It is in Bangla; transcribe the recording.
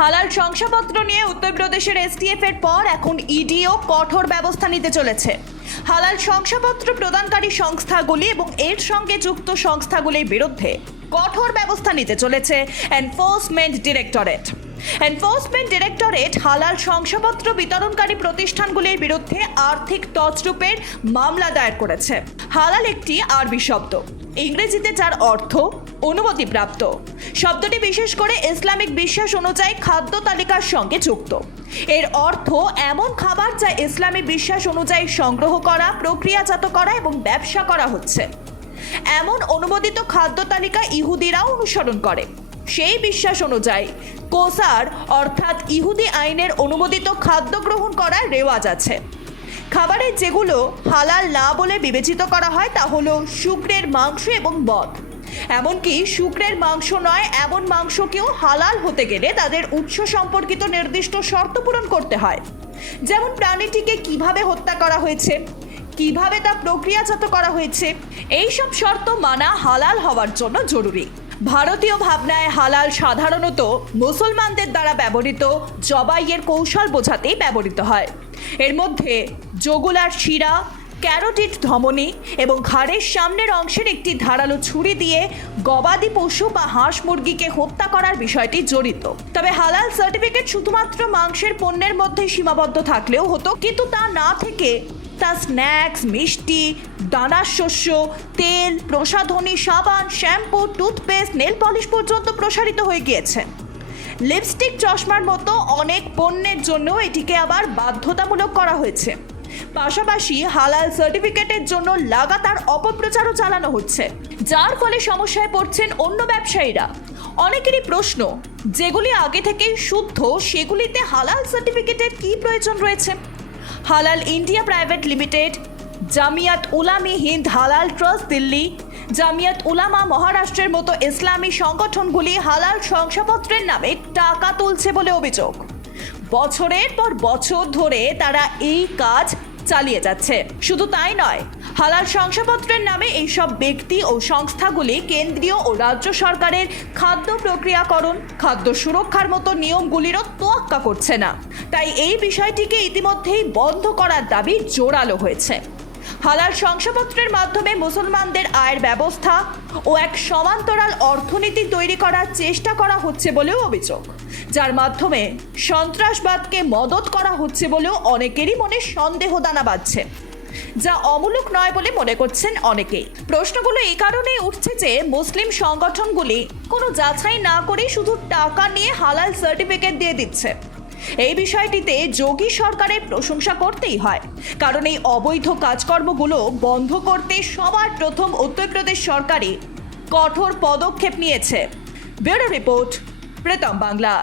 হালাল শংসাপত্র নিয়ে উত্তরপ্রদেশের এসটিএফ এর পর এখন ইডিও কঠোর ব্যবস্থা নিতে চলেছে। হালাল শংসাপত্র প্রদানকারী সংস্থাগুলি এবং এর সঙ্গে যুক্ত সংস্থাগুলির বিরুদ্ধে কঠোর ব্যবস্থা নিতে চলেছে এনফোর্সমেন্ট ডিরেক্টরেট এনফোর্সমেন্ট ডিরেক্টরেট হালাল শংসাপত্র বিতরণকারী প্রতিষ্ঠানগুলির বিরুদ্ধে আর্থিক তছরূপের মামলা দায়ের করেছে। হালাল একটি আরবি শব্দ। ইংরেজিতে যার অর্থ অনুমতিপ্রাপ্ত শব্দটি বিশেষ করে ইসলামিক বিশ্বাস অনুযায়ী খাদ্য তালিকার সঙ্গে যুক্ত। এর অর্থ, এমন খাবার যা ইসলামী বিশ্বাস অনুযায়ী সংগ্রহ করা, প্রক্রিয়াজাত করা এবং ব্যবসা করা হচ্ছে। এমন অনুমোদিত খাদ্য তালিকা ইহুদিরাও অনুসরণ করে। সেই বিশ্বাস অনুযায়ী কোসার, অর্থাৎ ইহুদি আইনের অনুমোদিত খাদ্য গ্রহণ করার রেওয়াজ আছে। খাবারের যেগুলো হালাল না বলে বিবেচিত করা হয় তা হলো শুক্রের মাংস এবং বধ এমনকি শুক্রের মাংস নয়, এমন মাংসকেও হালাল হতে গেলে তাদের উৎস সম্পর্কিত নির্দিষ্ট শর্ত পূরণ করতে হয়। যেমন প্রাণীটিকে কীভাবে হত্যা করা হয়েছে, কীভাবে তা প্রক্রিয়াজাত করা হয়েছে এই সব শর্ত মানা হালাল হওয়ার জন্য জরুরি। ভারতীয় ভাবনায় হালাল সাধারণত মুসলমানদের দ্বারা ব্যবহৃত জবাইয়ের কৌশল বোঝাতেই ব্যবহৃত হয়। এর মধ্যে জগুলার শিরা ক্যারোটিড ধমনী এবং ঘাড়ের সামনের অংশের একটি ধারালো ছুরি দিয়ে গবাদি পশু বা হাঁস মুরগিকে হত্যা করার বিষয়টি জড়িত। তবে হালাল সার্টিফিকেট শুধুমাত্র মাংসের পণ্যের মধ্যে সীমাবদ্ধ থাকলেও হতো, কিন্তু তা না থেকে তা স্ন্যাক্স, মিষ্টি, দানার শস্য, তেল, প্রসাধনী, সাবান, শ্যাম্পু, টুথপেস্ট, নেল পলিশ পর্যন্ত প্রসারিত হয়ে গিয়েছে। লিপস্টিক চশমার মতো অনেক পণ্যের জন্য এটিকে আবার বাধ্যতামূলক করা হয়েছে। পাশাপাশি হালাল সার্টিফিকেটের জন্য লাগাতার অপপ্রচারও চালানো হচ্ছে, যার ফলে সমস্যায় পড়ছেন অন্য ব্যবসায়ীরা। অনেকেরই প্রশ্ন, যেগুলি আগে থেকেই শুদ্ধ, সেগুলিতে হালাল সার্টিফিকেটের কি প্রয়োজন রয়েছে? Halal India private limited, Jamiat Ulama Hind Halal trust Delhi, Jamiat উলামা মহারাষ্ট্রের মতো ইসলামী সংগঠনগুলি হালাল শংসাপত্রের নামে টাকা তুলছে বলে অভিযোগ। বছরের পর বছর ধরে তারা এই কাজ চালিয়ে যাচ্ছে। শুধু তাই নয়, হালাল শংসাপত্রের নামে এইসব ব্যক্তি ও সংস্থাগুলি কেন্দ্রীয় ও রাজ্য সরকারের খাদ্য প্রক্রিয়াকরণ, খাদ্য সুরক্ষার মতো নিয়মগুলিরও তোয়াক্কা করছে না। তাই এই বিষয়টিকে ইতিমধ্যেই বন্ধ করার দাবি জোরালো হয়েছে। হালাল শংসাপত্রের মাধ্যমে মুসলমানদের আয়ের ব্যবস্থা ও এক সমান্তরাল অর্থনীতি তৈরি করার চেষ্টা করা হচ্ছে বলেও অভিযোগ, যার মাধ্যমে সন্ত্রাসবাদকে মদত করা হচ্ছে বলেও অনেকেরই মনে সন্দেহ দানা বাঁধছে, যা অমূলক নয় বলে মনে করছেন অনেকেই। প্রশ্নগুলো এই কারণেই উঠছে যে মুসলিম সংগঠনগুলি কোনো যাচাই না করেই শুধু টাকা নিয়ে হালাল সার্টিফিকেট দিয়ে দিচ্ছে। এই বিষয়টিতে যোগী সরকারের প্রশংসা করতেই হয়। কারণ এই অবৈধ কাজকর্মগুলো বন্ধ করতে সবার প্রথম উত্তরপ্রদেশ সরকারই কঠোর পদক্ষেপ নিয়েছে। Bureau report, Pritam Bangla.